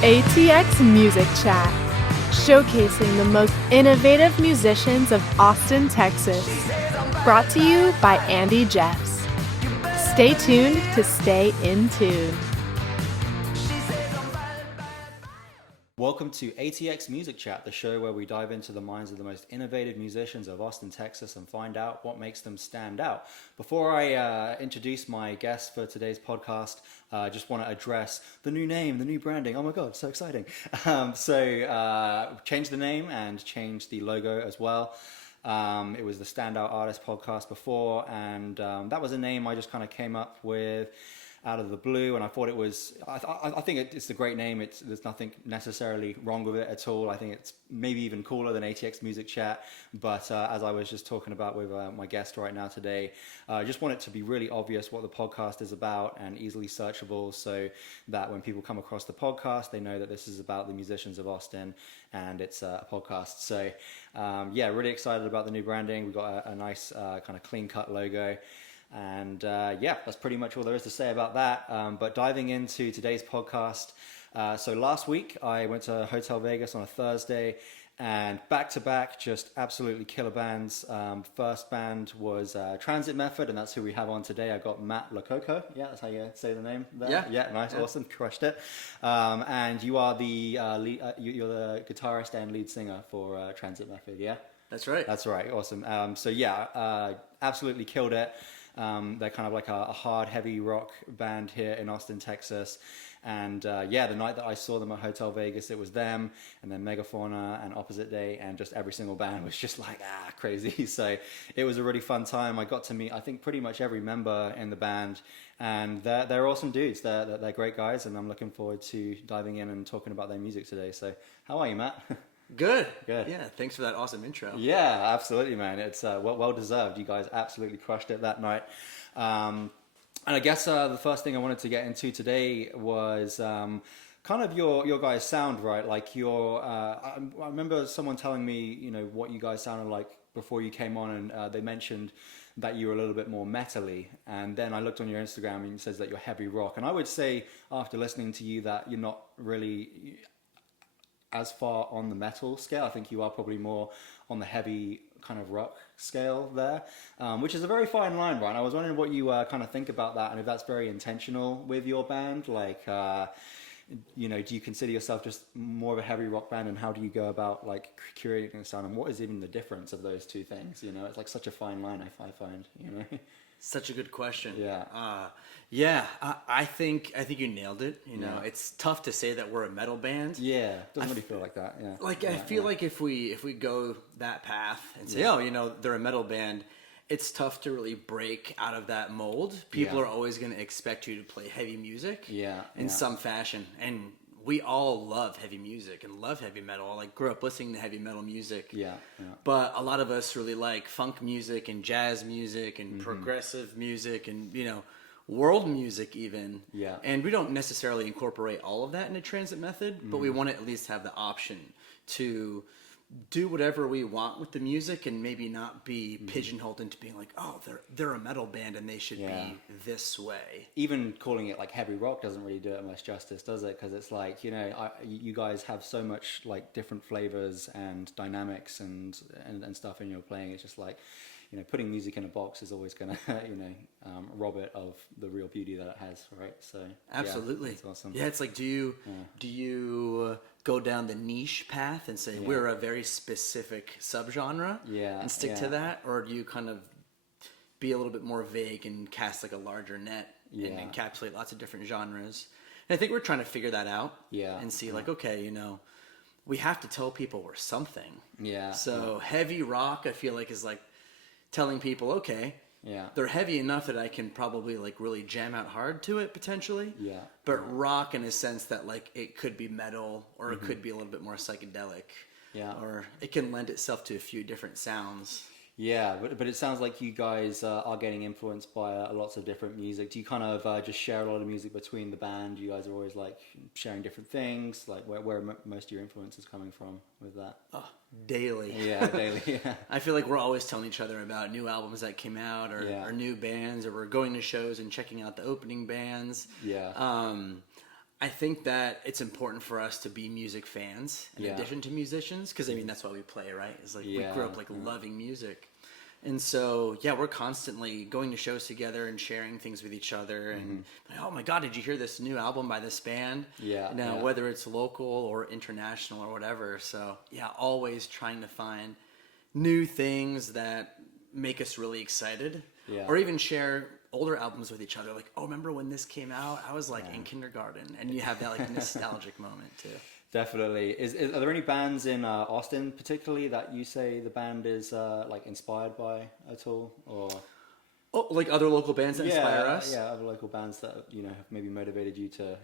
ATX Music Chat, showcasing the most innovative musicians of Austin, Texas. Brought to you by Andy Jeffs. Stay tuned to stay in tune. Welcome to ATX Music Chat, the show where we dive into the minds of the most innovative musicians of Austin, Texas, and find out what makes them stand out. Before I introduce my guest for today's podcast, I just want to address the new name, the new branding. Oh my God, so exciting. Change the name and change the logo as well. It was the Standout Artist podcast before, and that was a name I just kind of came up with out of the blue, and I thought it was, I think it's a great name. There's nothing necessarily wrong with it at all. I think it's maybe even cooler than ATX Music Chat, but as I was just talking about with my guest right now today, I just want it to be really obvious what the podcast is about and easily searchable, so that when people come across the podcast, they know that this is about the musicians of Austin and it's a podcast. So really excited about the new branding. We've got a nice kind of clean cut logo. And that's pretty much all there is to say about that. But diving into today's podcast, so last week I went to Hotel Vegas on a Thursday, and back-to-back, just absolutely killer bands. First band was Transit Method, and that's who we have on today. I got Matt LoCoco. Yeah, that's how you say the name there. Yeah, nice, yeah. Awesome, crushed it. And you are the you're the guitarist and lead singer for Transit Method, yeah? That's right. That's right, awesome. Absolutely killed it. They're kind of like a hard, heavy rock band here in Austin, Texas. And the night that I saw them at Hotel Vegas, it was them, and then Megafauna and Opposite Day, and just every single band was just like, crazy. So it was a really fun time. I got to meet, I think, pretty much every member in the band, and they're awesome dudes. They're great guys, and I'm looking forward to diving in and talking about their music today. So how are you, Matt? Good. Yeah, thanks for that awesome intro. Yeah, absolutely, man. It's well deserved. You guys absolutely crushed it that night. And I guess the first thing I wanted to get into today was kind of your guys' sound, right? Like I remember someone telling me, what you guys sounded like before you came on, and they mentioned that you were a little bit more metal-y. And then I looked on your Instagram and it says that you're heavy rock. And I would say, after listening to you, that you're not really as far on the metal scale. I think you are probably more on the heavy kind of rock scale there, which is a very fine line, right? I was wondering what you kind of think about that, and if that's very intentional with your band. Like, do you consider yourself just more of a heavy rock band, and how do you go about like curating the sound, and what is even the difference of those two things? It's like such a fine line, I find. Such a good question. Yeah. I think you nailed it. It's tough to say that we're a metal band. Yeah, doesn't really feel like that. Yeah. I feel like if we go that path and say, they're a metal band, it's tough to really break out of that mold. People are always going to expect you to play heavy music. In some fashion, and we all love heavy music and love heavy metal. I grew up listening to heavy metal music. But a lot of us really like funk music and jazz music and progressive music and, world music even. And we don't necessarily incorporate all of that into Transit Method, but we want to at least have the option to do whatever we want with the music and maybe not be pigeonholed into being like, oh, they're a metal band and they should be this way. Even calling it like heavy rock doesn't really do it much justice, does it? Because it's like, you guys have so much like different flavors and dynamics and stuff in your playing. It's just like, putting music in a box is always going to, rob it of the real beauty that it has, right? So absolutely, it's awesome. Yeah, it's like, do you go down the niche path and say we're a very specific subgenre, and stick to that, or do you kind of be a little bit more vague and cast like a larger net and encapsulate lots of different genres? And I think we're trying to figure that out, and see like, okay, we have to tell people we're something. So heavy rock, I feel like, is like telling people, okay, they're heavy enough that I can probably like really jam out hard to it potentially. But rock in a sense that like it could be metal, or it could be a little bit more psychedelic. Or it can lend itself to a few different sounds. Yeah, but it sounds like you guys are getting influenced by lots of different music. Do you kind of just share a lot of music between the band? You guys are always like sharing different things. Like where are most of your influences coming from with that? Oh, daily. Yeah, daily. Yeah. I feel like we're always telling each other about new albums that came out, or new bands, or we're going to shows and checking out the opening bands. Yeah. I think that it's important for us to be music fans in addition to musicians, because I mean that's why we play, right? It's like we grew up like loving music, and so we're constantly going to shows together and sharing things with each other. And oh my God, did you hear this new album by this band? Whether it's local or international or whatever. So always trying to find new things that make us really excited, or even share older albums with each other, like, oh, remember when this came out? I was like in kindergarten, and you have that like nostalgic moment too. Definitely. Are there any bands in Austin particularly that you say the band is like inspired by at all, or like other local bands that inspire us? Yeah, other local bands that have maybe motivated you to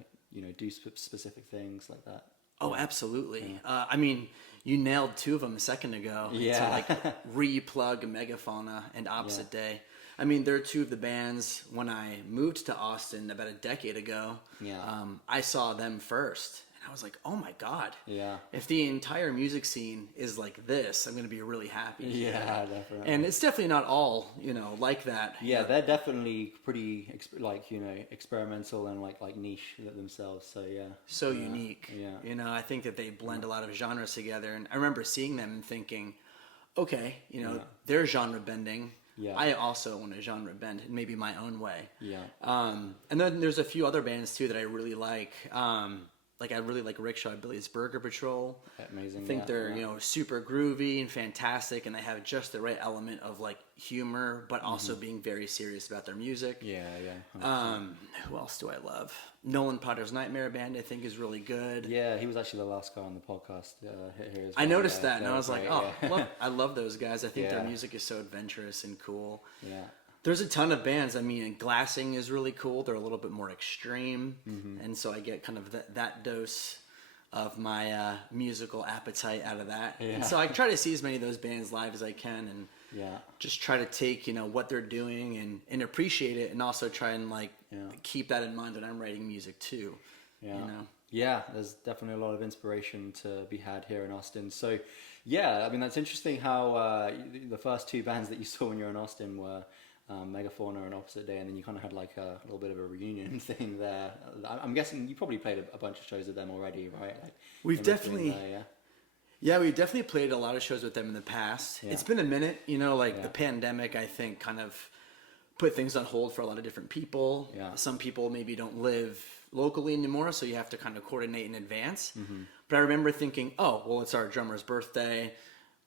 do specific things like that. Oh, absolutely. I mean, you nailed two of them a second ago. To like re-plug Megafauna and Opposite Day. I mean, they're two of the bands. When I moved to Austin about a decade ago, I saw them first. And I was like, oh my God. Yeah. If the entire music scene is like this, I'm going to be really happy. Yeah, definitely. And it's definitely not all, like that. Yeah, they're definitely pretty, experimental and like niche themselves. So, So unique. Yeah. I think that they blend a lot of genres together. And I remember seeing them and thinking, okay, they're genre bending. Yeah. I also want to genre bend in maybe my own way. Yeah. And then there's a few other bands too that I really like. I really like Rickshaw Billy's Burger Patrol. Amazing. I think they're super groovy and fantastic, and they have just the right element of like humor, but also being very serious about their music. Yeah. Who else do I love? Nolan Potter's Nightmare Band, I think, is really good. Yeah, he was actually the last guy on the podcast here as well. I noticed that, and I was like, I love those guys. I think their music is so adventurous and cool. Yeah. There's a ton of bands. I mean, Glassing is really cool. They're a little bit more extreme, and so I get kind of that dose of my musical appetite out of that. Yeah. And so I try to see as many of those bands live as I can, and just try to take what they're doing and appreciate it, and also try and keep that in mind when I'm writing music too. Yeah. Yeah, there's definitely a lot of inspiration to be had here in Austin. So, I mean, that's interesting how the first two bands that you saw when you were in Austin were Megafauna and Opposite Day, and then you kind of had like a little bit of a reunion thing there. I'm guessing you probably played a bunch of shows with them already, right? Like, we've definitely... we've definitely played a lot of shows with them in the past. Yeah. It's been a minute, the pandemic, I think, kind of put things on hold for a lot of different people. Yeah. Some people maybe don't live locally anymore, so you have to kind of coordinate in advance. But I remember thinking, it's our drummer's birthday.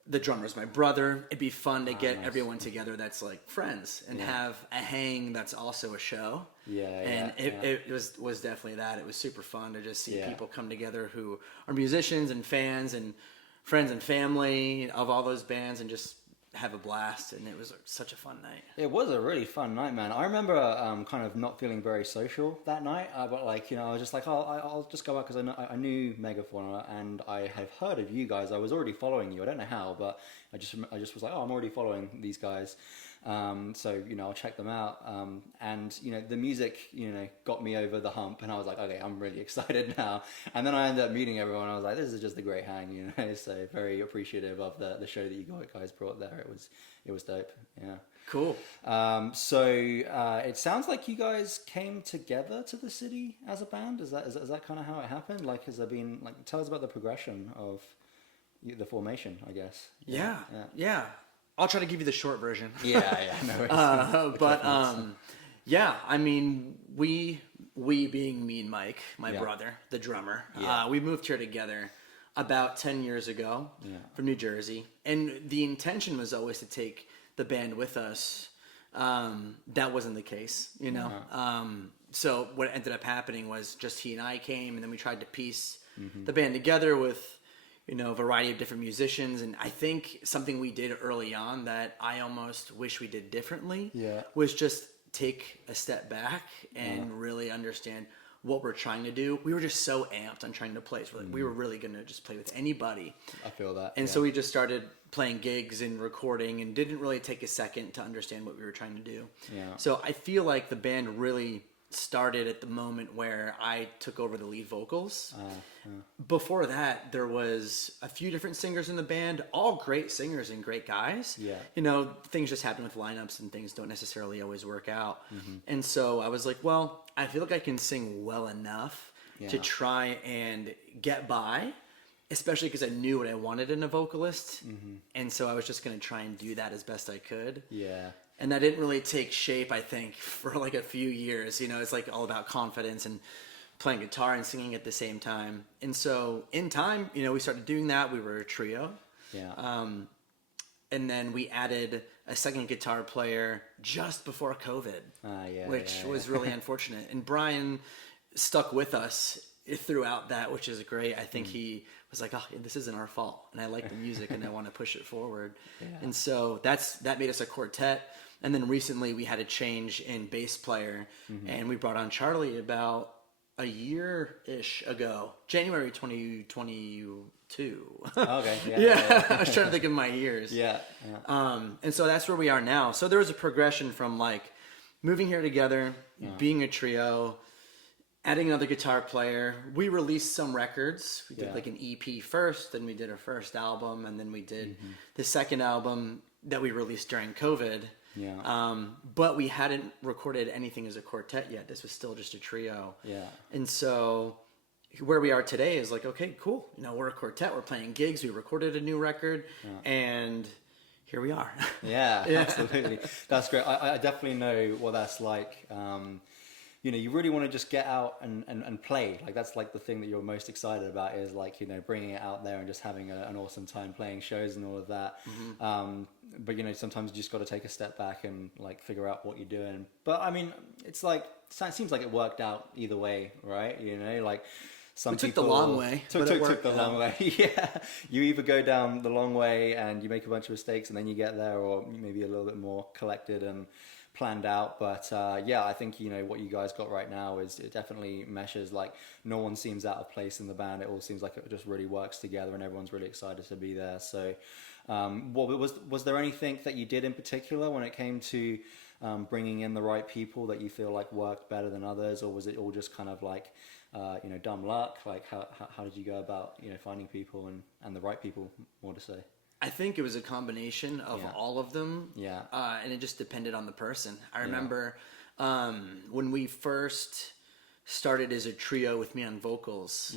The drummer's my brother. It'd be fun to get everyone together that's like friends and have a hang that's also a show. It was definitely that. It was super fun to just see people come together who are musicians and fans and friends and family of all those bands, and just have a blast. And it was such a fun night. It was a really fun night, man. I remember kind of not feeling very social that night, but I was just like, I'll just go out because I knew Megafauna and I have heard of you guys. I was already following you. I don't know how, but I just was like, I'm already following these guys. So, I'll check them out. And, the music, got me over the hump, and I was like, okay, I'm really excited now. And then I ended up meeting everyone. I was like, this is just a great hang, so very appreciative of the show that you guys brought there. It was dope. Yeah. Cool. So, it sounds like you guys came together to the city as a band. Is that kind of how it happened? Like, has there been, tell us about the progression of the formation, I guess. Yeah. I'll try to give you the short version. No worries. I mean, we being me and Mike, my brother, the drummer, we moved here together about 10 years ago from New Jersey. And the intention was always to take the band with us. That wasn't the case, So what ended up happening was just he and I came, and then we tried to piece the band together with a variety of different musicians. And I think something we did early on that I almost wish we did differently was just take a step back and really understand what we're trying to do, we were just so amped on trying to play. So we were really going to just play with anybody. I feel that. And so we just started playing gigs and recording and didn't really take a second to understand what we were trying to do. Yeah. So I feel like the band really started at the moment where I took over the lead vocals. Before that, there was a few different singers in the band, all great singers and great guys. Yeah. You know, things just happen with lineups and things don't necessarily always work out. And so I was like, well, I feel like I can sing well enough to try and get by, especially because I knew what I wanted in a vocalist. And so I was just going to try and do that as best I could. Yeah. And that didn't really take shape, I think, for like a few years. You know, it's like all about confidence and playing guitar and singing at the same time. And so in time, you know, we started doing that. We were a trio. Yeah. And then we added a second guitar player just before COVID, which was really unfortunate. And Brian stuck with us throughout that, which is great. I think he was like, oh, this isn't our fault. And I like the music and I want to push it forward. And so that made us a quartet. And then recently we had a change in bass player and we brought on Charlie about a year-ish ago, January 2022. Okay. Yeah. I was trying to think of my years. Yeah. And so that's where we are now. So there was a progression from like moving here together, being a trio, adding another guitar player. We released some records. We did like an EP first, then we did our first album, and then we did the second album that we released during COVID. Yeah. But we hadn't recorded anything as a quartet yet. This was still just a trio. Yeah. And so where we are today is like, okay, cool. You know, we're a quartet. We're playing gigs. We recorded a new record, and here we are. Yeah, absolutely. That's great. I definitely know what that's like. You know, you really want to just get out and play. Like, that's like the thing that you're most excited about is like, you know, bringing it out there and just having an awesome time playing shows and all of that. But, you know, sometimes you just got to take a step back and like figure out what you're doing. But I mean, it's like, it seems like it worked out either way, right? You know, like some people took the long way. Took the long way. Yeah. You either go down the long way and you make a bunch of mistakes and then you get there, or maybe a little bit more collected and planned out. But yeah, I think, you know, what you guys got right now is it definitely meshes. Like, no one seems out of place in the band. It all seems like it just really works together and everyone's really excited to be there. So was there anything that you did in particular when it came to bringing in the right people that you feel like worked better than others, or was it all just kind of like you know, dumb luck? Like how did you go about, you know, finding people and the right people, more to say? I think it was a combination of all of them. Yeah. And it just depended on the person. I remember when we first started as a trio with me on vocals,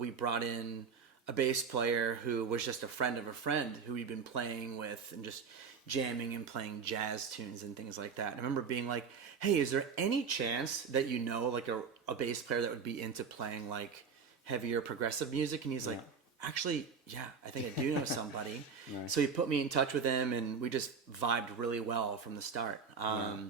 we brought in a bass player who was just a friend of a friend who we'd been playing with and just jamming and playing jazz tunes and things like that. I remember being like, hey, is there any chance that you know like a bass player that would be into playing like heavier progressive music? And he's like, actually, yeah, I think I do know somebody. Nice. So he put me in touch with him, and we just vibed really well from the start.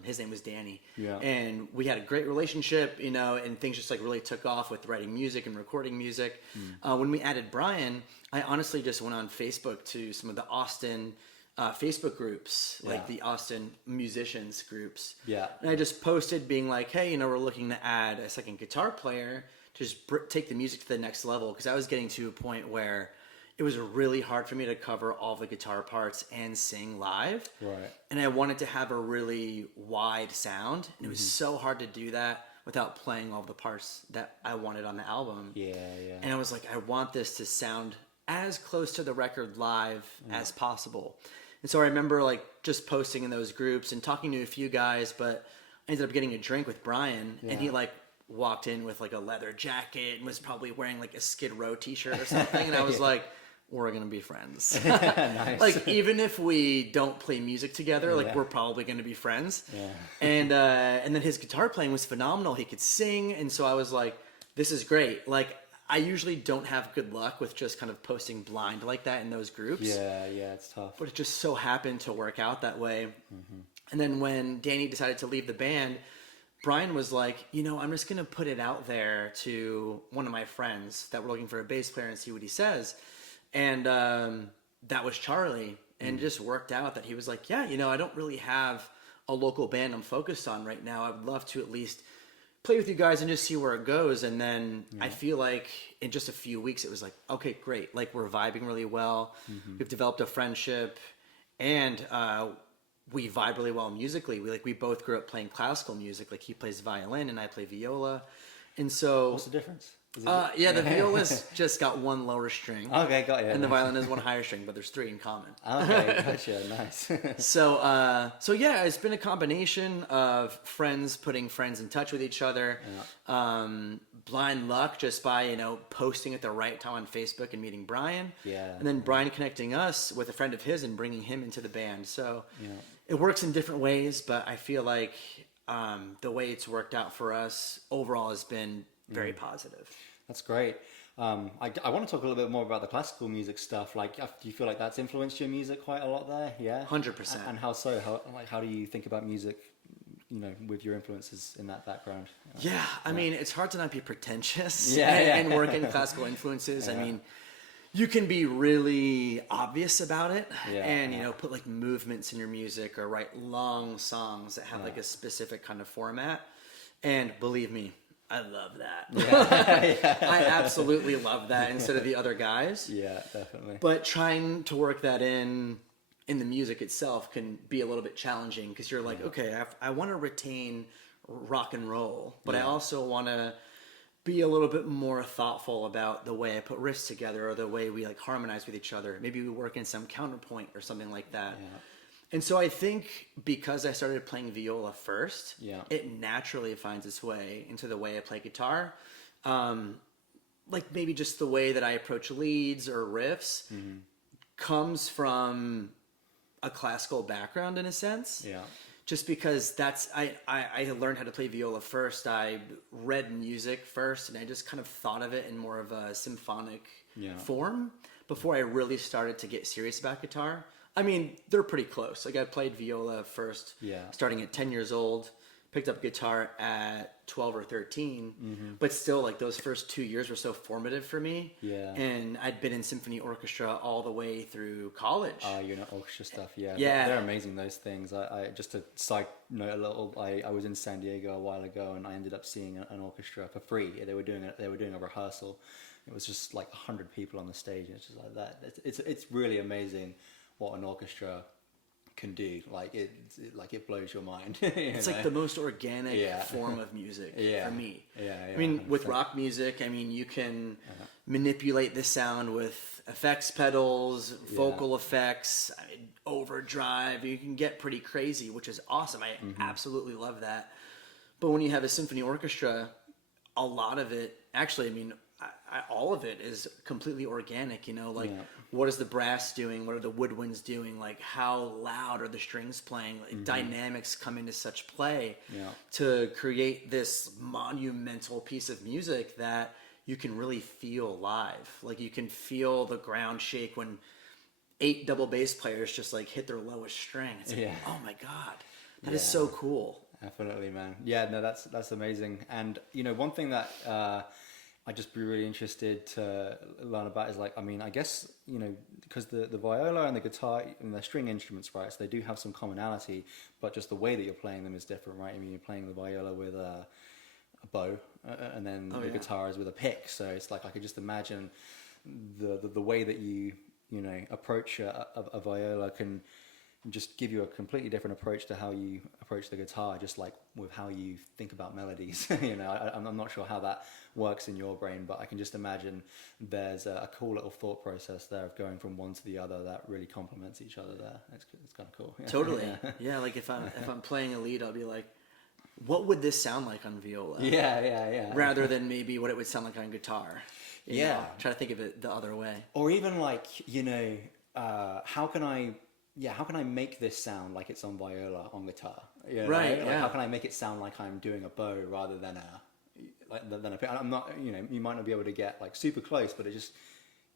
His name was Danny. Yeah. And we had a great relationship, you know, and things just like really took off with writing music and recording music. When we added Brian, I honestly just went on Facebook to some of the Austin Facebook groups, like the Austin musicians groups. Yeah. And I just posted being like, hey, you know, we're looking to add a second guitar player, just take the music to the next level, because I was getting to a point where it was really hard for me to cover all the guitar parts and sing live. Right. And I wanted to have a really wide sound, and it was so hard to do that without playing all the parts that I wanted on the album. Yeah, yeah. And I was like, I want this to sound as close to the record live as possible. And so I remember like just posting in those groups and talking to a few guys, but I ended up getting a drink with Brian, and he like walked in with like a leather jacket and was probably wearing like a Skid Row t-shirt or something. And I was like, we're going to be friends. Nice. Like, even if we don't play music together, like we're probably going to be friends. Yeah. And then his guitar playing was phenomenal. He could sing. And so I was like, this is great. Like, I usually don't have good luck with just kind of posting blind like that in those groups. Yeah, it's tough. But it just so happened to work out that way. And then when Danny decided to leave the band, Brian was like, you know, I'm just going to put it out there to one of my friends that were looking for a bass player and see what he says. And that was Charlie. And it just worked out that he was like, yeah, you know, I don't really have a local band I'm focused on right now. I would love to at least play with you guys and just see where it goes. And then I feel like in just a few weeks, it was like, okay, great. Like we're vibing really well. We've developed a friendship, and we vibe really well musically. We both grew up playing classical music. Like he plays violin and I play viola. And so what's the difference? The viola's just got one lower string. Okay, got you. And the violin has one higher string, but there's 3 in common. Okay, gotcha. Nice. So yeah, it's been a combination of friends putting friends in touch with each other. Yeah. Blind luck just by, posting at the right time on Facebook and meeting Brian. Yeah. And then Brian connecting us with a friend of his and bringing him into the band. So it works in different ways, but I feel like the way it's worked out for us overall has been very positive. That's great. I want to talk a little bit more about the classical music stuff. Like, do you feel like that's influenced your music quite a lot there? Yeah, 100%. And how so? How do you think about music? With your influences in that background. Yeah, I mean, it's hard to not be pretentious and work in classical influences. Yeah. I mean, you can be really obvious about it, and put like movements in your music or write long songs that have like a specific kind of format. And believe me, I love that. I absolutely love that instead of the other guys. Yeah, definitely. But trying to work that in the music itself can be a little bit challenging because you're like, okay, I want to retain rock and roll, but I also want to be a little bit more thoughtful about the way I put riffs together or the way we like harmonize with each other. Maybe we work in some counterpoint or something like that. Yeah. And so I think because I started playing viola first, it naturally finds its way into the way I play guitar. Like maybe just the way that I approach leads or riffs comes from a classical background in a sense. Yeah. Just because I learned how to play viola first. I read music first, and I just kind of thought of it in more of a symphonic form before I really started to get serious about guitar. I mean, they're pretty close. Like I played viola first, starting at 10 years old, picked up guitar at 12 or 13, but still like those first 2 years were so formative for me. Yeah. And I'd been in symphony orchestra all the way through college. Orchestra stuff. Yeah. They're amazing, those things. I just to side note a little, I was in San Diego a while ago and I ended up seeing an orchestra for free. They were doing a rehearsal. It was just like 100 people on the stage. And it's just like that. It's really amazing what an orchestra can do. Like it blows your mind. It's like the most organic form of music for me. I mean, 100%. With rock music, I mean, you can manipulate the sound with effects pedals, vocal effects, overdrive. You can get pretty crazy, which is awesome. I absolutely love that. But when you have a symphony orchestra, a lot of it, actually, I mean, all of it is completely organic, what is the brass doing? What are the woodwinds doing? Like how loud are the strings playing? Like, dynamics come into such play to create this monumental piece of music that you can really feel live. Like you can feel the ground shake when 8 double bass players just like hit their lowest string. It's like, oh my God, that is so cool. Definitely, man. Yeah, no, that's amazing. And one thing that I'd just be really interested to learn about is like, I mean, I guess, because the viola and the guitar and the string instruments, right? So they do have some commonality, but just the way that you're playing them is different, right? I mean, you're playing the viola with a bow and then the guitar is with a pick. So it's like, I could just imagine the way that you approach a viola can just give you a completely different approach to how you approach the guitar, just like with how you think about melodies. I'm not sure how that works in your brain, but I can just imagine there's a cool little thought process there of going from one to the other that really complements each other there. It's kind of cool. Totally. Yeah, like if I'm playing a lead, I'll be like, what would this sound like on viola? Yeah. Rather than maybe what it would sound like on guitar. Try to think of it the other way. Or even like, how can I make this sound like it's on viola on guitar? Right. Like, how can I make it sound like I'm doing a bow rather than a pick? I'm not, you might not be able to get like super close, but it just,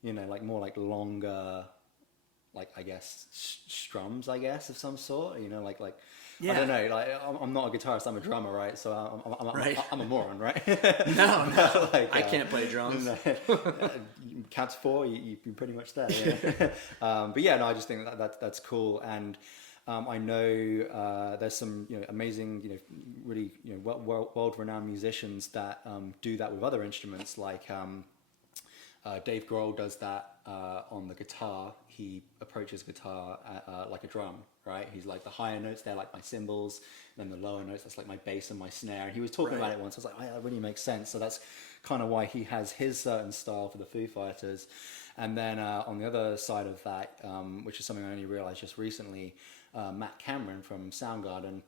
like more like longer, like I guess strums, I guess of some sort. I don't know. Like I'm not a guitarist. I'm a drummer, right? So I'm a moron, right? No. Like, I can't play drums. Counts 4, you're pretty much there. Yeah. But I just think that's cool. And I know there's some amazing, really world-renowned musicians that do that with other instruments. Like Dave Grohl does that on the guitar. He approaches guitar like a drum, right? He's like the higher notes, they're like my cymbals, and then the lower notes, that's like my bass and my snare. And he was talking about it once. I was like, oh, yeah, that really makes sense. So that's kind of why he has his certain style for the Foo Fighters. And then on the other side of that, which is something I only realized just recently, Matt Cameron from Soundgarden,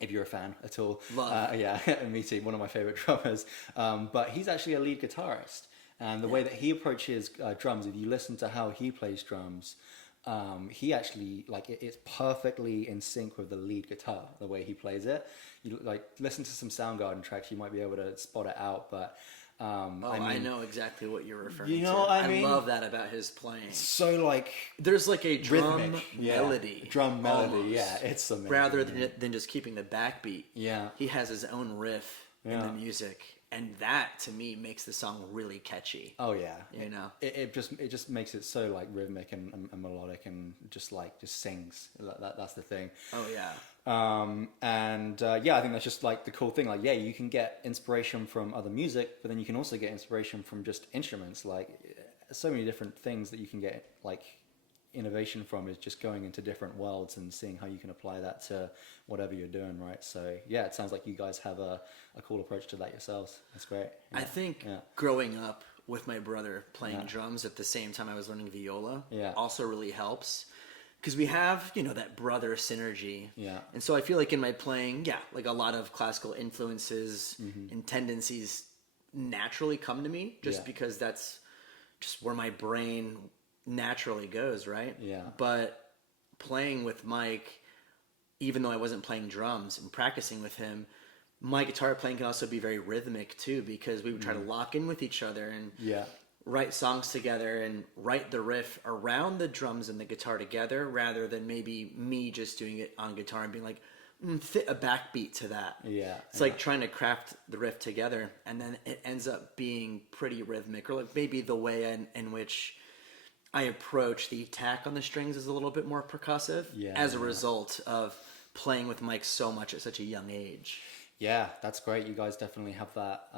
if you're a fan at all. Love. Yeah, me too, one of my favorite drummers. But he's actually a lead guitarist. And the way that he approaches drums, if you listen to how he plays drums, he actually, like, it's perfectly in sync with the lead guitar, the way he plays it. You like listen to some Soundgarden tracks, you might be able to spot it out, but I know exactly what you're referring to. You know what I mean? I love that about his playing. So like there's like a drum rhythmic, melody. Drum melody, almost, yeah. It's amazing. Rather than just keeping the backbeat. Yeah. He has his own riff in the music. And that to me makes the song really catchy. Oh yeah. You know? It just makes it so like rhythmic and melodic and just sings. That's the thing. Oh yeah. I think that's just like the cool thing. Like, yeah, you can get inspiration from other music, but then you can also get inspiration from just instruments. Like, so many different things that you can get like innovation from is just going into different worlds and seeing how you can apply that to whatever you're doing, right? So yeah, it sounds like you guys have a cool approach to that yourselves. That's great. Yeah. I think growing up with my brother playing drums at the same time I was learning viola also really helps. Because we have, that brother synergy. Yeah. And so I feel like in my playing, like a lot of classical influences and tendencies naturally come to me just because that's just where my brain naturally goes, right? Yeah. But playing with Mike, even though I wasn't playing drums and practicing with him, my guitar playing can also be very rhythmic too, because we would try to lock in with each other and write songs together and write the riff around the drums and the guitar together, rather than maybe me just doing it on guitar and being like, fit a backbeat to that. Yeah. It's like trying to craft the riff together, and then it ends up being pretty rhythmic, or like maybe the way in which I approach the attack on the strings is a little bit more percussive as a result of playing with Mike so much at such a young age. Yeah, that's great. You guys definitely have that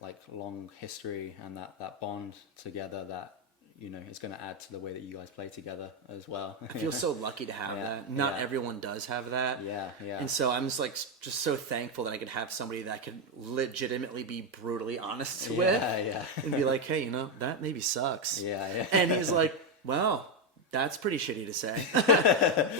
like long history and that bond together that is going to add to the way that you guys play together as well. I feel so lucky to have that. Not everyone does have that. Yeah. And so I'm just so thankful that I could have somebody that I could legitimately be brutally honest with. And be like, hey, that maybe sucks. Yeah. And he's like, well, that's pretty shitty to say.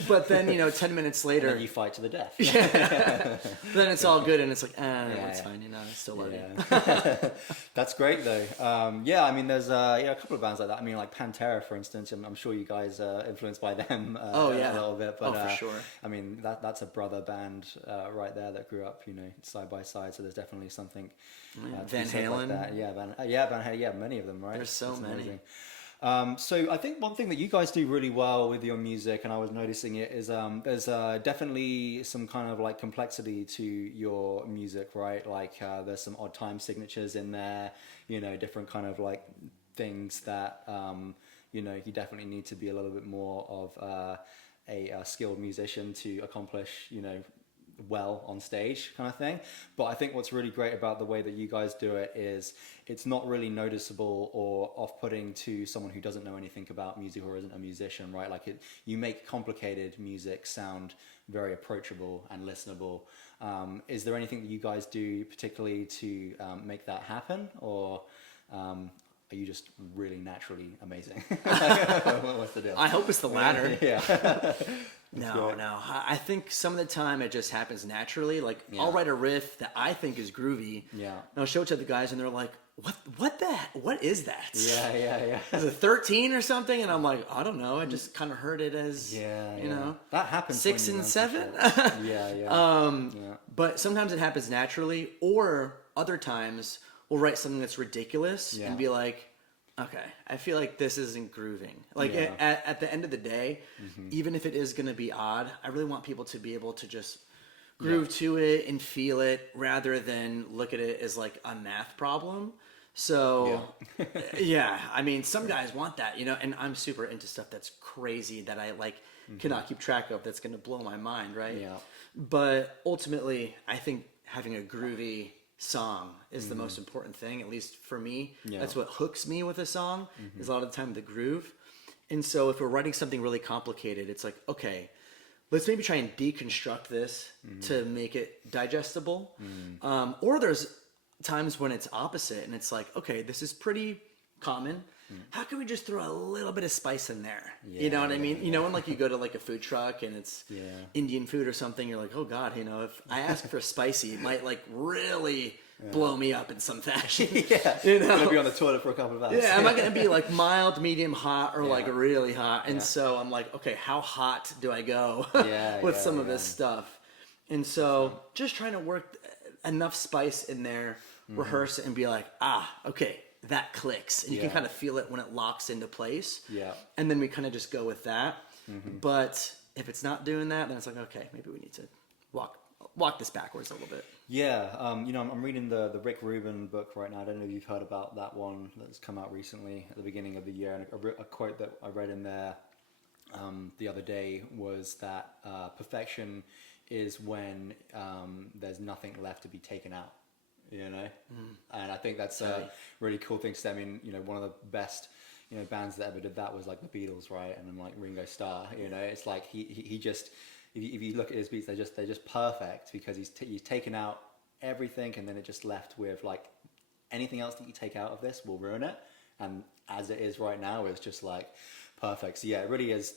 But then, 10 minutes later... And then you fight to the death. Then it's all good, and it's like, it's fine, I still love you. That's great, though. I mean, there's a couple of bands like that. I mean, like Pantera, for instance. I'm sure you guys are influenced by them a little bit. But, for sure. I mean, that's a brother band right there that grew up, side by side. So there's definitely something... Van Halen. Like that. Van Halen. Yeah, many of them, right? There's so many. Amazing. So I think one thing that you guys do really well with your music, and I was noticing it, is there's definitely some kind of like complexity to your music, right? Like there's some odd time signatures in there, different kind of like things that you definitely need to be a little bit more of a skilled musician to accomplish, well on stage kind of thing. But I think what's really great about the way that you guys do it is it's not really noticeable or off-putting to someone who doesn't know anything about music or isn't a musician, right? Like you make complicated music sound very approachable and listenable. Is there anything that you guys do particularly to make that happen, or are you just really naturally amazing? What's the deal? I hope it's the latter. Yeah. No. I think some of the time it just happens naturally. Like I'll write a riff that I think is groovy. Yeah. And I'll show it to the guys, and they're like, "What is that?" Yeah. Is it 13 or something? And I'm like, I don't know. I just kind of heard it as that happens. 6 and 7. But sometimes it happens naturally, or other times we'll write something that's ridiculous and be like, okay, I feel like this isn't grooving. Like at the end of the day, even if it is going to be odd, I really want people to be able to just groove to it and feel it, rather than look at it as like a math problem. So I mean, some guys want that, and I'm super into stuff that's crazy that I like cannot keep track of that's going to blow my mind, right? Yeah. But ultimately, I think having a groovy song is the most important thing, at least for me. Yeah. That's what hooks me with a song, is a lot of the time the groove. And so if we're writing something really complicated, it's like, okay, let's maybe try and deconstruct this to make it digestible. Or there's times when it's opposite and it's like, okay, this is pretty common. How can we just throw a little bit of spice in there? You know what I mean? You know, when like you go to like a food truck and it's Indian food or something, you're like, oh God, you know, if I ask for spicy, it might like really blow me up in some fashion. You know? I'm going to be on the toilet for a couple of hours. Yeah, am I going to be like mild, medium, hot, or like really hot? And so I'm like, okay, how hot do I go with some of this stuff? And so just trying to work enough spice in there, rehearse it, and be like, okay, that clicks. And you can kind of feel it when it locks into place. Yeah. And then we kind of just go with that. But if it's not doing that, then it's like, okay, maybe we need to walk this backwards a little bit. Yeah, you know, I'm reading the Rick Rubin book right now. I don't know if you've heard about that one that's come out recently at the beginning of the year. And a quote that I read in there the other day was that perfection is when there's nothing left to be taken out, you know? And I think that's a really cool thing to say. I mean, you know, one of the best, you know, bands that ever did that was like the Beatles, right? And then like Ringo Starr, you know, it's like he just, if you look at his beats, they're just perfect because he's taken out everything, and then it just left with like anything else that you take out of this will ruin it. And as it is right now, it's just like perfect. So yeah, it really is.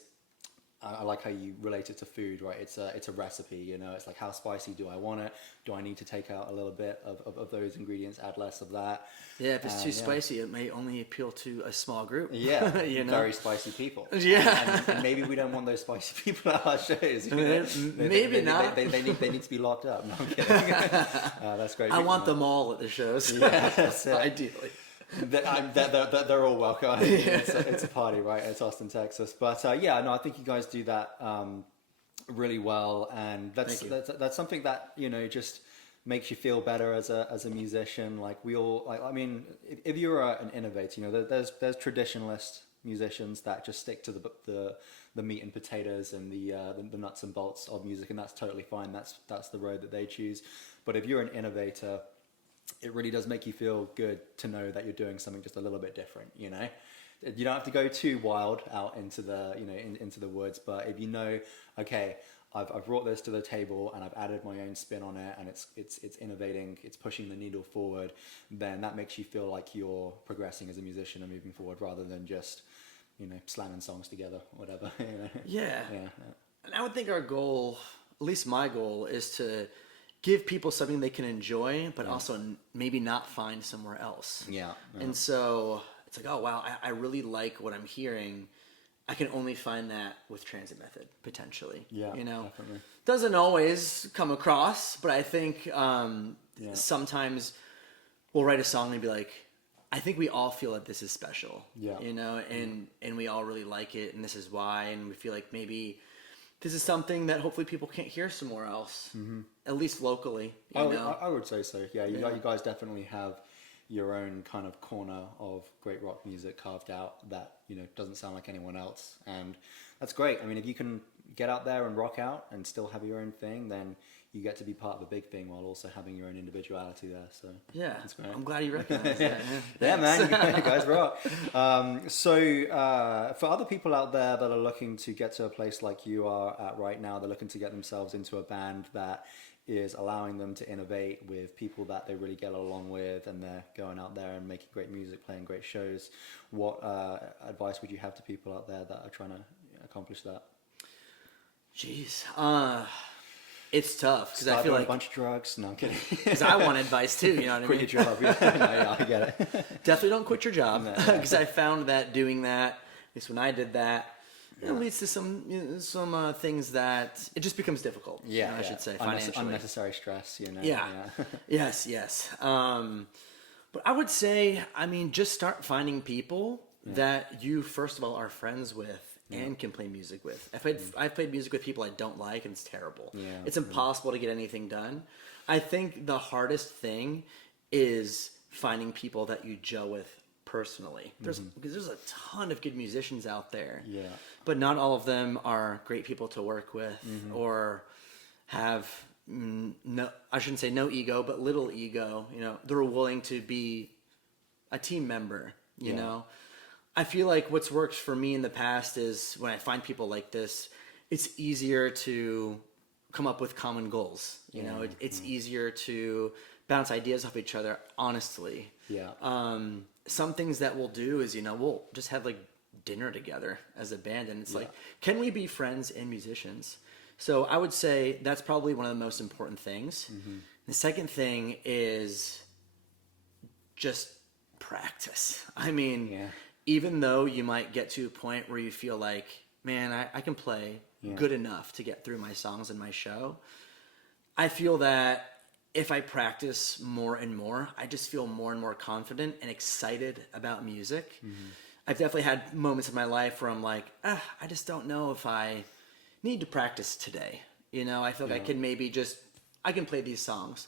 I like how you relate it to food, right? It's a recipe, you know. It's like, how spicy do I want it? Do I need to take out a little bit of those ingredients, add less of that? Yeah, if it's too spicy, it may only appeal to a small group. Yeah, you know? Very spicy people. Yeah, and maybe we don't want those spicy people at our shows. You know? Maybe not. They need to be locked up. No, I'm kidding. That's great. I want them all at the shows. Yeah, that's it. Ideally. They're all welcome. It's a party, right? It's Austin, Texas. But yeah, no, I think you guys do that really well, and that's something that, you know, just makes you feel better as a musician. Like we all, like, I mean, if you're an innovator, you know, there's traditionalist musicians that just stick to the meat and potatoes and the nuts and bolts of music, and that's totally fine. That's the road that they choose. But if you're an innovator, it really does make you feel good to know that you're doing something just a little bit different, you know? You don't have to go too wild out into the, you know, into the woods, but if you know, okay, I've brought this to the table and I've added my own spin on it, and it's innovating, it's pushing the needle forward, then that makes you feel like you're progressing as a musician and moving forward, rather than just, you know, slamming songs together, whatever. You know? Yeah. And I would think our goal, at least my goal, is to give people something they can enjoy, but also maybe not find somewhere else. Yeah. And so it's like, oh wow, I really like what I'm hearing. I can only find that with Transit Method, potentially. Yeah, you know, definitely. Doesn't always come across, but I think sometimes we'll write a song and be like, I think we all feel that this is special. Yeah. You know, and we all really like it, and this is why, and we feel like maybe this is something that hopefully people can't hear somewhere else, at least locally. You know? I would say so. Yeah, you guys definitely have your own kind of corner of great rock music carved out that, you know, doesn't sound like anyone else, and that's great. I mean, if you can get out there and rock out and still have your own thing, then you get to be part of a big thing while also having your own individuality there. So yeah, that's great. I'm glad you recognize that. Yeah, man, you guys rock. So for other people out there that are looking to get to a place like you are at right now, they're looking to get themselves into a band that is allowing them to innovate with people that they really get along with, and they're going out there and making great music, playing great shows. What advice would you have to people out there that are trying to accomplish that? Jeez. It's tough because I feel like a bunch of drugs. No, I'm kidding. Because I want advice too. You know what I mean? Quit your job. Yeah, I get it. Definitely don't quit your job, because I found that doing that, at least when I did that, it leads to some things that it just becomes difficult. Yeah, I should say financially. Unnecessary stress. You know. Yeah. Yes. But I would say, I mean, just start finding people that you first of all are friends with and can play music with. I've played music with people I don't like, and it's terrible. Yeah, it's impossible to get anything done. I think the hardest thing is finding people that you gel with personally. Because there's a ton of good musicians out there. Yeah. But not all of them are great people to work with or have no, I shouldn't say no ego, but little ego. You know, they're willing to be a team member, you know. I feel like what's worked for me in the past is when I find people like this, it's easier to come up with common goals. You know, it's easier to bounce ideas off each other honestly. Yeah. Some things that we'll do is, you know, we'll just have like dinner together as a band, and it's like, can we be friends and musicians? So I would say that's probably one of the most important things. The second thing is just practice. I mean, even though you might get to a point where you feel like, man, I can play good enough to get through my songs and my show, I feel that if I practice more and more, I just feel more and more confident and excited about music. I've definitely had moments in my life where I'm like, I just don't know if I need to practice today. You know, I feel like I can maybe just, I can play these songs.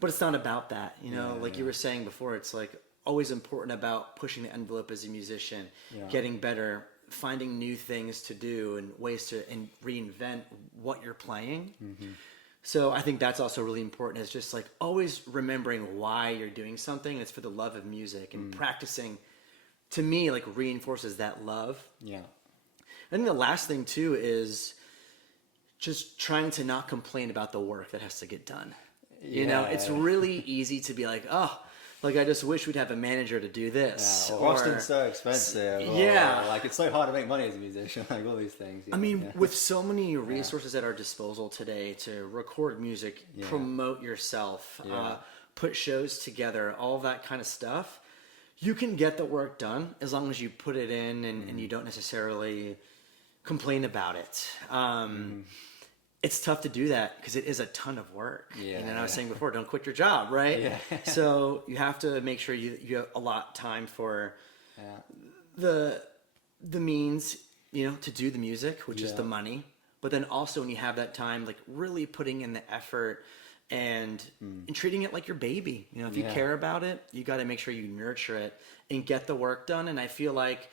But it's not about that, you know, like you were saying before, it's like always important about pushing the envelope as a musician, getting better, finding new things to do and ways to reinvent what you're playing. So I think that's also really important, is just like always remembering why you're doing something. It's for the love of music, and practicing, to me, like reinforces that love. I think the last thing too is just trying to not complain about the work that has to get done. You know, it's really easy to be like, oh, like I just wish we'd have a manager to do this. Or Austin's so expensive. Or, like it's so hard to make money as a musician. Like all these things. I mean, with so many resources at our disposal today to record music, promote yourself, put shows together, all that kind of stuff, you can get the work done as long as you put it in and you don't necessarily complain about it. It's tough to do that because it is a ton of work. And I was saying before, don't quit your job, right? So you have to make sure you allot time for the means, you know, to do the music, which is the money. But then also when you have that time, like really putting in the effort and treating it like your baby. You know, if you care about it, you got to make sure you nurture it and get the work done. And I feel like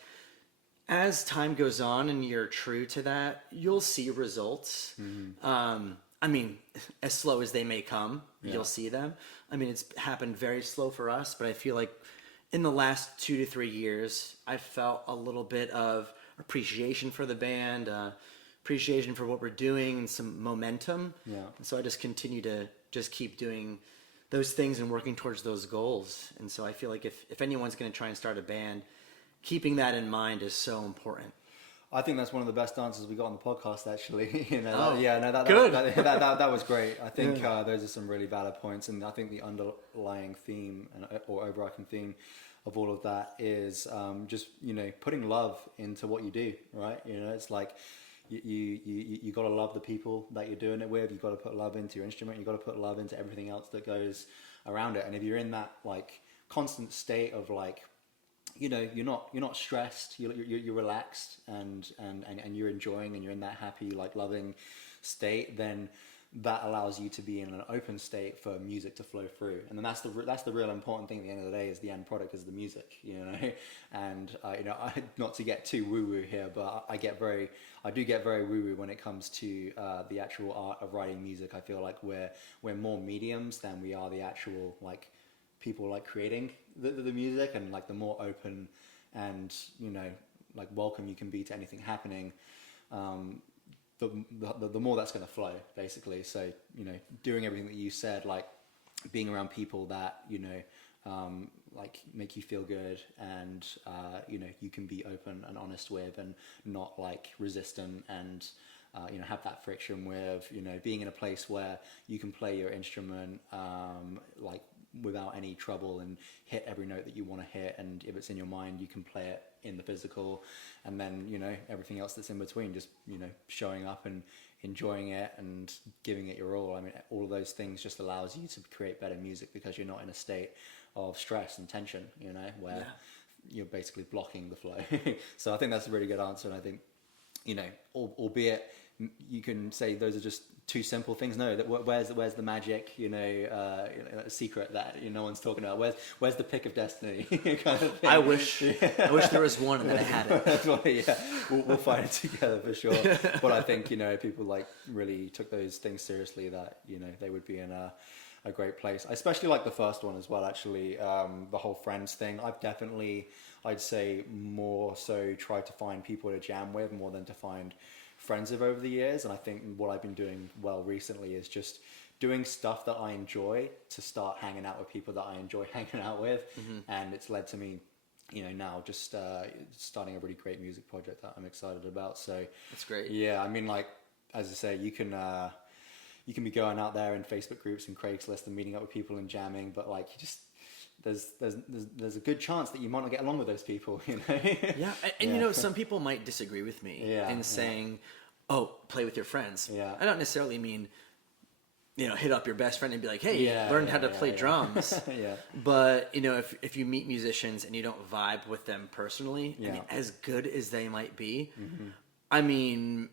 as time goes on and you're true to that, you'll see results. I mean, as slow as they may come, you'll see them. I mean, it's happened very slow for us, but I feel like in the last 2 to 3 years, I've felt a little bit of appreciation for the band, appreciation for what we're doing, and some momentum. And so I just continue to just keep doing those things and working towards those goals. And so I feel like if anyone's going to try and start a band, keeping that in mind is so important. I think that's one of the best answers we got on the podcast, actually. You know, good. That was great. I think those are some really valid points, and I think the underlying theme or overarching theme of all of that is just, you know, putting love into what you do, right? You know, it's like you got to love the people that you're doing it with. You got to put love into your instrument. You got to put love into everything else that goes around it. And if you're in that like constant state of like, you know, you're not stressed, you're relaxed and you're enjoying, and you're in that happy, like loving state, then that allows you to be in an open state for music to flow through. And then that's the real important thing at the end of the day, is the end product is the music, you know. And you know, not to get too woo woo here, but I do get very woo woo when it comes to the actual art of writing music. I feel like we're more mediums than we are the actual like people like creating the music, and like the more open and, you know, like welcome you can be to anything happening, the more that's going to flow, basically. So, you know, doing everything that you said, like being around people that, you know, like make you feel good, and you know, you can be open and honest with, and not like resistant, and you know, have that friction with, you know, being in a place where you can play your instrument like without any trouble and hit every note that you want to hit, and if it's in your mind you can play it in the physical, and then, you know, everything else that's in between, just, you know, showing up and enjoying it and giving it your all. I mean, all of those things just allows you to create better music because you're not in a state of stress and tension, you know, where you're basically blocking the flow. So I think that's a really good answer, and I think, you know, albeit you can say those are just two simple things. No, where's the magic, secret that no one's talking about? Where's the pick of destiny? kind of thing. I wish there was one and that I had it. That's why, we'll find it together for sure. But I think people like really took those things seriously, that they would be in a great place. I especially like the first one as well, actually. The whole friends thing. I've definitely, I'd say, more so tried to find people to jam with more than to find friends of over the years. And I think what I've been doing well recently is just doing stuff that I enjoy to start hanging out with people that I enjoy hanging out with. And it's led to me now just starting a really great music project that I'm excited about. So that's great. Yeah, I mean, like, as I say, you can be going out there in Facebook groups and Craigslist and meeting up with people and jamming, but like, you just there's a good chance that you might not get along with those people, Yeah, and some people might disagree with me in saying, "Oh, play with your friends." Yeah, I don't necessarily mean, hit up your best friend and be like, "Hey, learn how to play drums." Yeah. But if you meet musicians and you don't vibe with them personally, I mean, as good as they might be, I mean,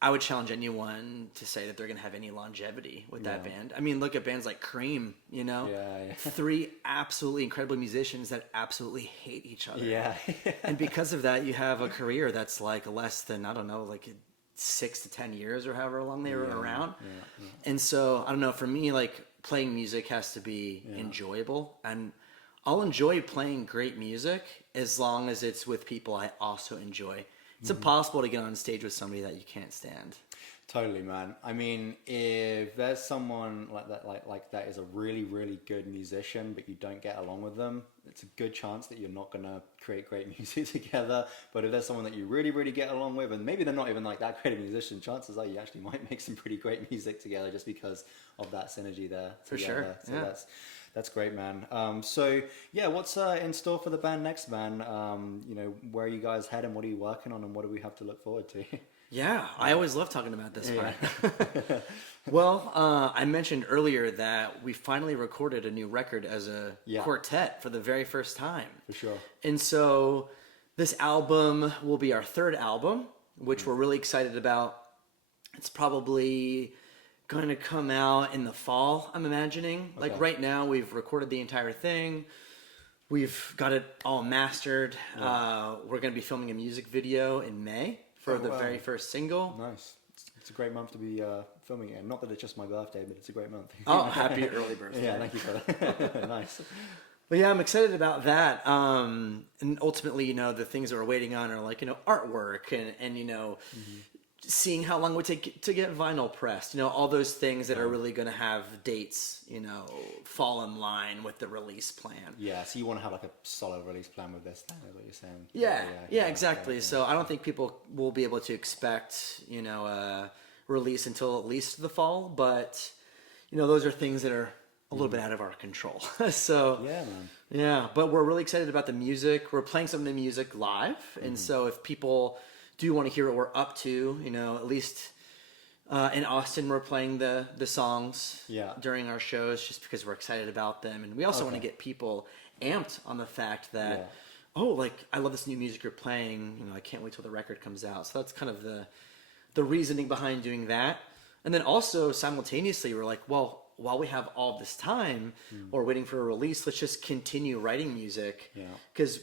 I would challenge anyone to say that they're going to have any longevity with that band. I mean, look at bands like Cream, three absolutely incredible musicians that absolutely hate each other. Yeah. And because of that, you have a career that's like less than, I don't know, like 6 to 10 years or however long they were around. And so, I don't know, for me, like, playing music has to be enjoyable. And I'll enjoy playing great music as long as it's with people I also enjoy. It's impossible to get on stage with somebody that you can't stand. Totally, man. I mean, if there's someone like that, like that is a really, really good musician, but you don't get along with them, it's a good chance that you're not gonna create great music together. But if there's someone that you really, really get along with, and maybe they're not even like that great a musician, chances are you actually might make some pretty great music together just because of that synergy there. For sure. So that's great, man. So what's in store for the band next, man? Where are you guys heading? What are you working on, and what do we have to look forward to? Yeah, I always love talking about this part. Well, I mentioned earlier that we finally recorded a new record as a quartet for the very first time. For sure. And so this album will be our third album, which we're really excited about. It's probably going to come out in the fall, I'm imagining. Okay. Like right now, we've recorded the entire thing. We've got it all mastered. Yeah. We're going to be filming a music video in May for the very first single. Nice. It's a great month to be filming it. Not that it's just my birthday, but it's a great month. Oh, happy early birthday. Yeah, thank you for that. Nice. But yeah, I'm excited about that. And ultimately, the things that we're waiting on are like, artwork and seeing how long it would take to get vinyl pressed, all those things that are really going to have dates, fall in line with the release plan. Yeah, so you want to have like a solid release plan with this, then, is what you're saying. Yeah, exactly. Yeah. So I don't think people will be able to expect, a release until at least the fall, but, those are things that are a little bit out of our control. So yeah, man. Yeah, but we're really excited about the music. We're playing some of the music live, and so if people do want to hear what we're up to, at least in Austin, we're playing the songs during our shows just because we're excited about them. And we also want to get people amped on the fact that, I love this new music you're playing. I can't wait till the record comes out. So that's kind of the reasoning behind doing that. And then also simultaneously, we're like, well, while we have all this time or waiting for a release, let's just continue writing music. Because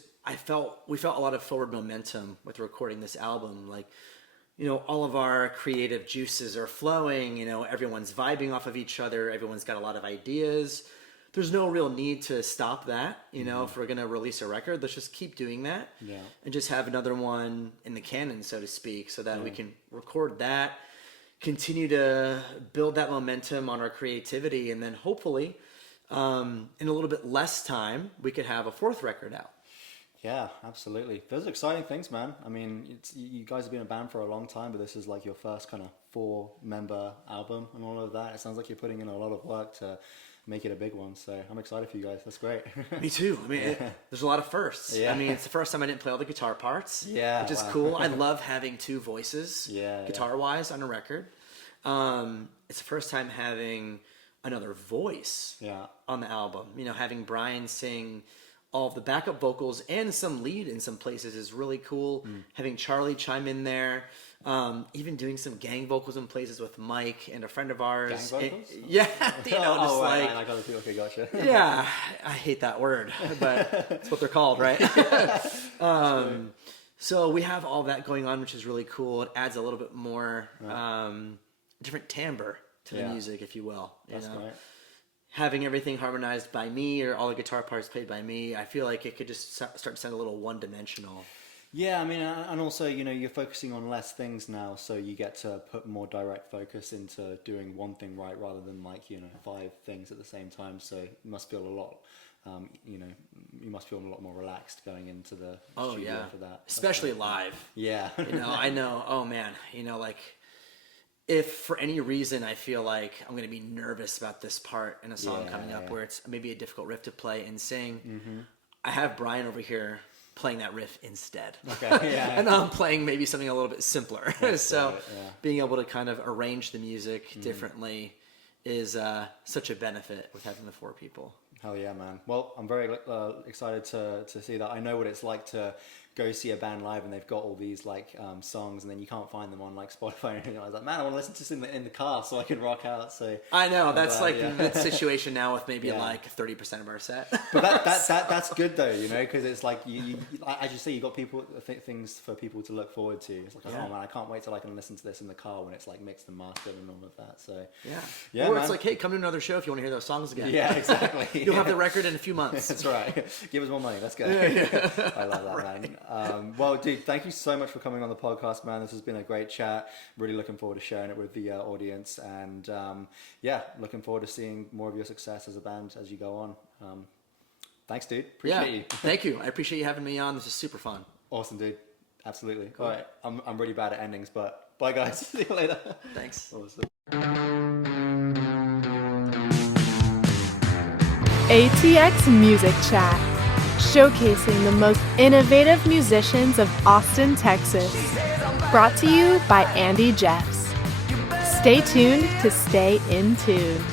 we felt a lot of forward momentum with recording this album. Like, all of our creative juices are flowing, everyone's vibing off of each other. Everyone's got a lot of ideas. There's no real need to stop that, if we're going to release a record, let's just keep doing that and just have another one in the canon, so to speak, so that we can record that, continue to build that momentum on our creativity. And then hopefully, in a little bit less time, we could have a fourth record out. Yeah, absolutely. Those are exciting things, man. I mean, you guys have been a band for a long time, but this is like your first kind of 4-member album and all of that. It sounds like you're putting in a lot of work to make it a big one. So I'm excited for you guys. That's great. Me too. I mean, there's a lot of firsts. Yeah. I mean, it's the first time I didn't play all the guitar parts. Yeah, which is cool. I love having 2 voices, guitar-wise, on a record. It's the first time having another voice on the album. Having Brian sing all of the backup vocals and some lead in some places is really cool. Having Charlie chime in there, even doing some gang vocals in places with Mike and a friend of ours. Gang vocals? Yeah, you know, just like I got to okay, gotcha. yeah, I hate that word, but that's what they're called, right? So we have all that going on, which is really cool. It adds a little bit more different timbre to the music, if you will. That's right. Having everything harmonized by me or all the guitar parts played by me, I feel like it could just start to sound a little one-dimensional. Yeah, I mean, and also, you know, you're focusing on less things now, so you get to put more direct focus into doing one thing right rather than like, you know, 5 things at the same time. So you must feel a lot, you know, you must feel a lot more relaxed going into the studio for that. Especially live. Yeah. You know, I know, oh man, you know, like if for any reason I feel like I'm going to be nervous about this part in a song coming up where it's maybe a difficult riff to play and sing, I have Brian over here playing that riff instead. Okay, yeah. And I'm playing maybe something a little bit simpler. So being able to kind of arrange the music differently is such a benefit with having the 4 people. Hell yeah, man. Well, I'm very excited to see that. I know what it's like to go see a band live and they've got all these like songs and then you can't find them on like Spotify or anything. I was like, man, I want to listen to this in the car so I can rock out. So I know that's like the situation now with maybe like 30% of our set. But that's good though, you know, because it's like you as you say, you got people things for people to look forward to. It's like, oh man, I can't wait till I can listen to this in the car when it's like mixed and mastered and all of that. So or man. It's like, hey, come to another show if you want to hear those songs again. Yeah, exactly. You'll have the record in a few months. That's right. Give us more money. Let's go. I love that, man. Well, dude, thank you so much for coming on the podcast, man. This has been a great chat. Really looking forward to sharing it with the audience. And looking forward to seeing more of your success as a band as you go on. Thanks, dude. Appreciate you. Thank you. I appreciate you having me on. This is super fun. Awesome, dude. Absolutely. Cool. All right. I'm really bad at endings, but bye, guys. See you later. Thanks. Awesome. ATX Music Chat, showcasing the most innovative musicians of Austin, Texas. Brought to you by Andy Jeffs. Stay tuned to stay in tune.